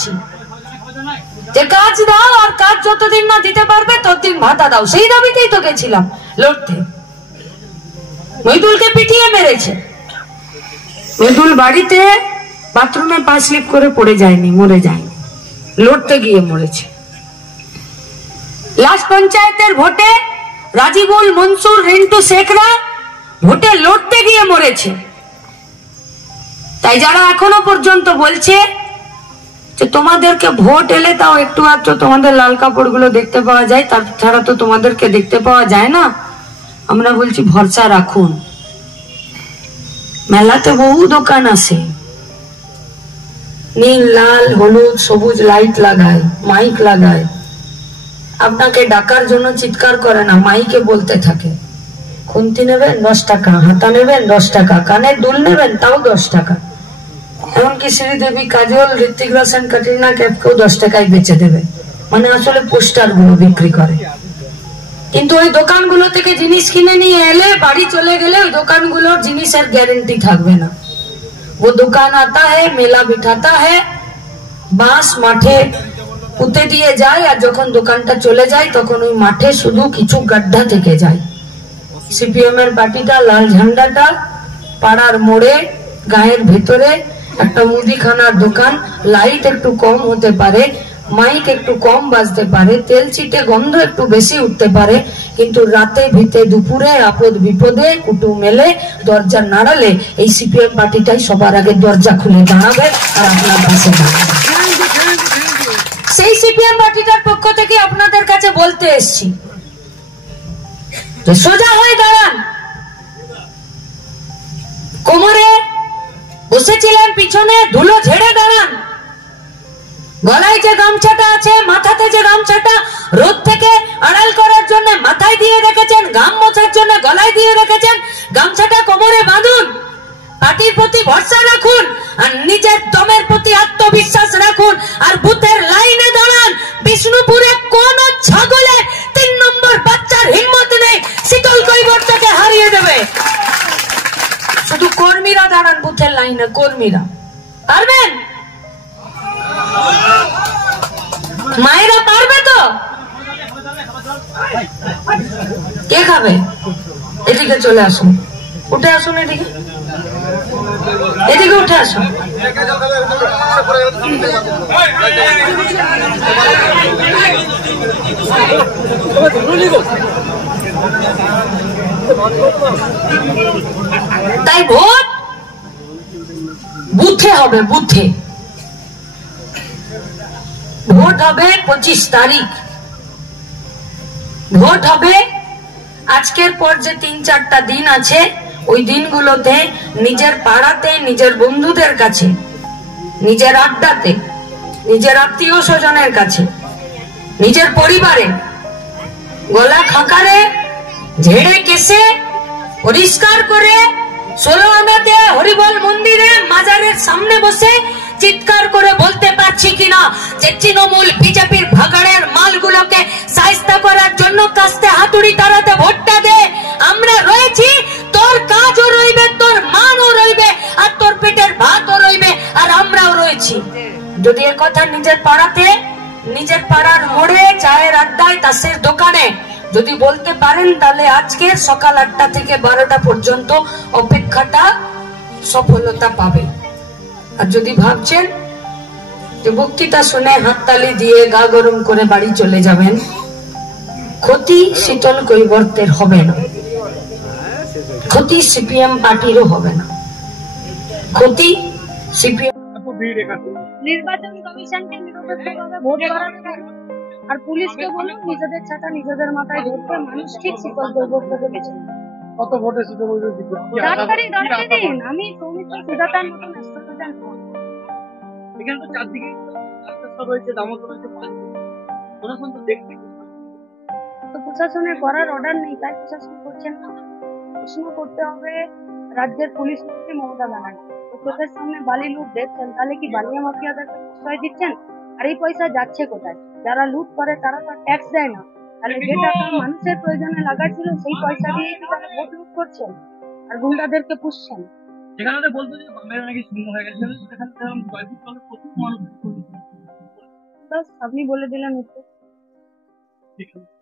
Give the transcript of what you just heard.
বলছি যে কাজ দাও, আর কাজ যতদিন না দিতে পারবে ততদিন ভাতা দাও। সেই দাবিতেই তো গেছিলাম লড়তে। মহিদুলকে পিটিয়ে মেরেছে। মহিদুল বাড়িতে বাথরুমে পা স্লিপ করে পড়ে যায়নি, মরে যায়নি, লড়তে গিয়ে মরেছে। লাস্ট পঞ্চায়েতের ভোটে রাজিবুল, মনসুর, রিন্টু শেখরা ভোটে লড়তে গিয়ে মরেছে। তাই যারা এখনো পর্যন্ত বলছে যে তোমাদেরকে ভোট এলে তাও একটু আধটু তোমাদের লাল কাপড়গুলো দেখতে পাওয়া যায়, তাছাড়া তো তোমাদেরকে দেখতে পাওয়া যায় না, আমরা বলছি ভরসা রাখুন। মেলাতে বহু দোকান আছে, নীল, লাল, হলুদ, সবুজ লাইট লাগায়, মাইক লাগায়, আপনাকে ডাকার জন্য চিৎকার করে না, মাইকে বলতে থাকে খুন্তি নেবেন 10 টাকা, হাতা নেবেন 10 টাকা, কানের দুল নেবেন তাও 10 টাকা। এমনকি শ্রীদেবী, কাজল, ঋত্বিক রোশন, ক্যাটরিনা কাইফকেও 10 টাকায় বেচে দেবে। মানে আসলে পোস্টার গুলো বিক্রি করে। কিন্তু ওই দোকানগুলো থেকে জিনিস কিনে নিয়ে এলে বাড়ি চলে গেলে ওই দোকানগুলোর জিনিসের গ্যারেন্টি থাকবে না। ও দোকান আতা है, মেলা বিঠাতা है, বাঁশ মাঠে পুঁতে দিয়ে যায়, আর যখন দোকানটা চলে যায় তখন ওই মাঠে শুধু কিছু গাড্ডা থেকে যায়। সিপিএম এর পার্টিটা লাল ঝান্ডাটা পাড়ার মোড়ে গায়ের ভেতরে একটা মুদিখানার দোকান, লাইট একটু কম হতে পারে, মাইক একটু কম বাজতে পারে, তেল চিটে গন্ধ একটু বেশি উঠতে পারে, কিন্তু রাতে ভিতে দুপুরে আপদ বিপদে কুটুম এলে দরজা নাড়ালে এই সিপিএম পার্টিটাই সবার আগে দরজা খুলে দাঁড়াবে আর আপনার পাশে দাঁড়াবে। সেই সিপিএম পার্টিটার পক্ষ থেকে আপনাদের কাছে বলতে এসছি, সোজা হয়ে দাঁড়ান। কোমরে বসেছিলেন পিছনে, ধুলো ঝেড়ে দাঁড়ান। গলায় যে গামছাটা আছে, মাথাতে যে গামছাটা রোদ থেকে আড়াল করার জন্য মাথায় দিয়ে রেখেছেন, ঘাম মোছার জন্য গলায় দিয়ে রেখেছেন, গামছাটা কোমরে বাঁধুন। পার্টির প্রতি ভরসা রাখুন আর নিজের দমের প্রতি আত্মবিশ্বাস রাখুন, আর বুথের লাইনে দাঁড়ান। বিষ্ণুপুরে কোন ছাগলের 3 নম্বর বাচ্চার হিম্মত নেই শীতল কৈবর্তকে হারিয়ে দেবে। শুধু কর্মীরা দাঁড়ান বুথের লাইনে, কর্মীরা পারবেন? মায়েরা পারবে তো? কে খাবে? এদিকে চলে আসুন, উঠে আসুন, এদিকে এদিকে উঠে আসুন। তাই ভোট বুথে হবে, বুথে ভোট হবে 25 তারিখ। ভোট হবে আজকের পর যে 3-4টা দিন আছে, ওই দিনগুলোতে নিজের পাড়াতে, নিজের বন্ধুদের কাছে, নিজের আড্ডাতে, নিজের আত্মীয় স্বজনের কাছে, নিজের পরিবারে গলা খাকারে ঝেড়ে কেসে পরিষ্কার করে 16 আনাতে হরিবল মন্দিরে মাজারের সামনে বসে চিৎকার করে বলতে পারছি কিনা যে তৃণমূল বিজেপির ভাগাড়ের মালগুলোকে শায়েস্তা করার জন্য কাস্তে হাতুড়ি তাড়াতে ভোটটা দে। আমরা রয়েছি, তোর কাজও রইবে, তোর মানও রইবে, আর তোর পেটের ভাতও রইবে, আর আমরাও রয়েছি। যদি এ কথা নিজের পাড়াতে, নিজের পাড়ার মোড়ে, চায়ের আড্ডায়, তাসের দোকানে যদি বলতে পারেন, তাহলে আজকে সকাল 8টা থেকে 12টা পর্যন্ত অপেক্ষাটা সফলতা পাবে। আর যদি ভাবছেন যে বক্তৃতা শুনে হাততালি দিয়ে গা গরম করে বাড়ি চলে যাবেন, ক্ষতি শীতল কৈবর্তের হবে না, ক্ষতি সিপিএম পার্টিরও হবে না, ক্ষতি সিপিএম। নির্বাচন কমিশনকে নিরপেক্ষভাবে ভোট করাতে আর পুলিশকে বলুন নিজেদের ছাতা নিজেদের মাথায় ধরতে, মানুষ ঠিক শীতল কৈবর্তকে বেছে নেবে। কত ভোটে শীতল কৈবর্ত? দিন আমি সৌমিত্র সুজাতার মতন স্টুডেন্ট। এখানে তো চারদিকে রয়েছে, দামোদর রয়েছে, প্রশাসন তো দেখতে, তো প্রশাসনের করার অর্ডার নেই, তাই প্রশাসন করছেন না। প্রশ্ন করতে হবে রাজ্যের পুলিশ মন্ত্রী মমতা ব্যানার্জি। চোখের সামনে বালি লুট দেখছেন, তাহলে কি বালিয়া মাফিয়াদেরকে প্রশ্রয় দিচ্ছেন? আর এই পয়সা যাচ্ছে কোথায়? যারা লুট করে তারা তো ট্যাক্স দেয় না, তাহলে যে টাকা মানুষের প্রয়োজনে লাগাচ্ছিল সেই পয়সা দিয়ে কি তারা ভোট লুট করছেন আর গুন্ডাদেরকে পুষছেন? যেখানে বলতো যে বামের নাকি শূন্য হয়ে গেছে, সেখানে প্রচুর মানুষ বাস আপনি বলে দিলেন উত্তর। ঠিক আছে।